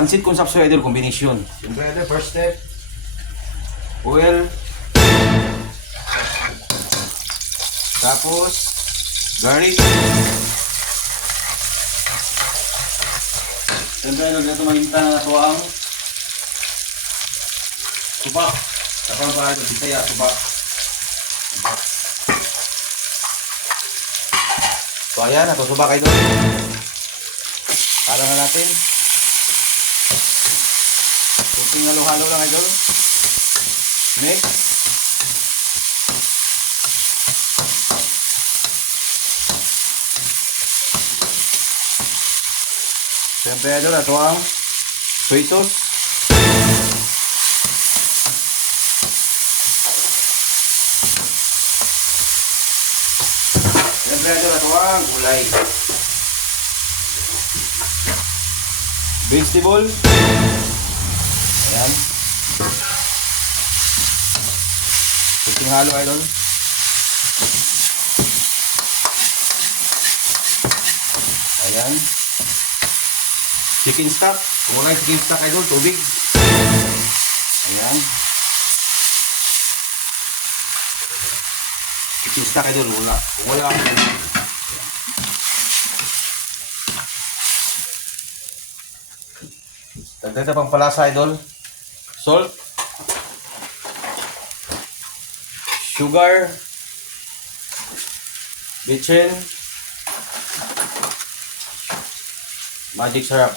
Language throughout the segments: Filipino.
Pansit kung sapsoy idol combination. Siyempre idol, first step, oil, tapos garlic. Siyempre idol, dito mahinta na ito ang subak. Tapos pa idol, bisaya, subak. So ayan, ito subak idol. Kala na natin. Kunting halo-halo lang idol. Mix. Siyempre idol, ito ang soy sauce. Siyempre idol, ito ang gulay. Vegetable. Ayan. Kunting halo idol. Ayan. Chicken stock. Kung wala yung chicken stock idol, tubig. Ayan. Chicken stock idol, wala. Kung wala, dagdag pang palasa idol. Salt, sugar, bitchin, magic syrup.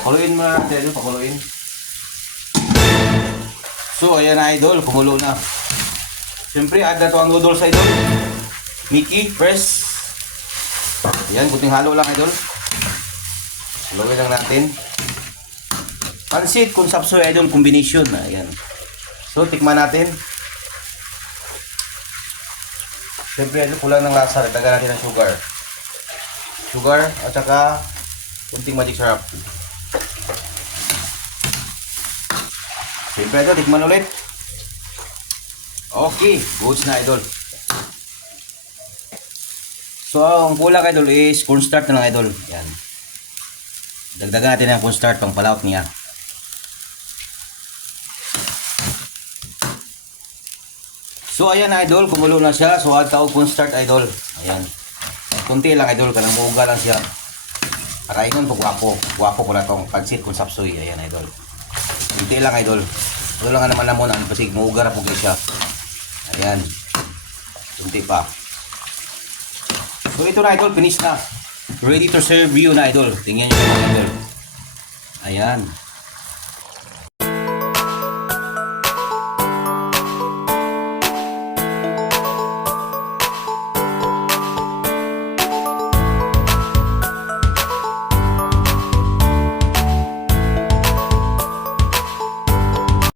Pakuluin mo natin idol, pakuluin. So ayan na idol, kumulo na. Siyempre add na to ang noodles idol. Mickey, fresh. Ayan, kunting halo lang idol. Haluin lang natin. Pansit kung sapsoy idol combination. Ayan. So tikman natin. Siyempre idol, kulang ng lasa. Dagdagan natin ng sugar. Sugar at saka kunting magic syrup. Siyempre idol, tikman ulit. Okay, goods na idol. So ang kulang idol is cornstarch na lang idol. Ayan. Dagdagan natin ang cornstarch pang palaut niya. So ayan idol, kumulo na siya. So add tao cornstarch idol. Ayan. Kunti lang idol, kanang buga lang siya. Para ingon po guwapo. Guwapo ko na tong pansit kung sapsoy. Ayan idol. Kunti lang idol. Ito lang naman lamunan kasi muuga na po siya. Ayan. Kunti pa. So ito na idol, finish na. Ready to serve you na idol. Tingnan nyo na idol. Ayan.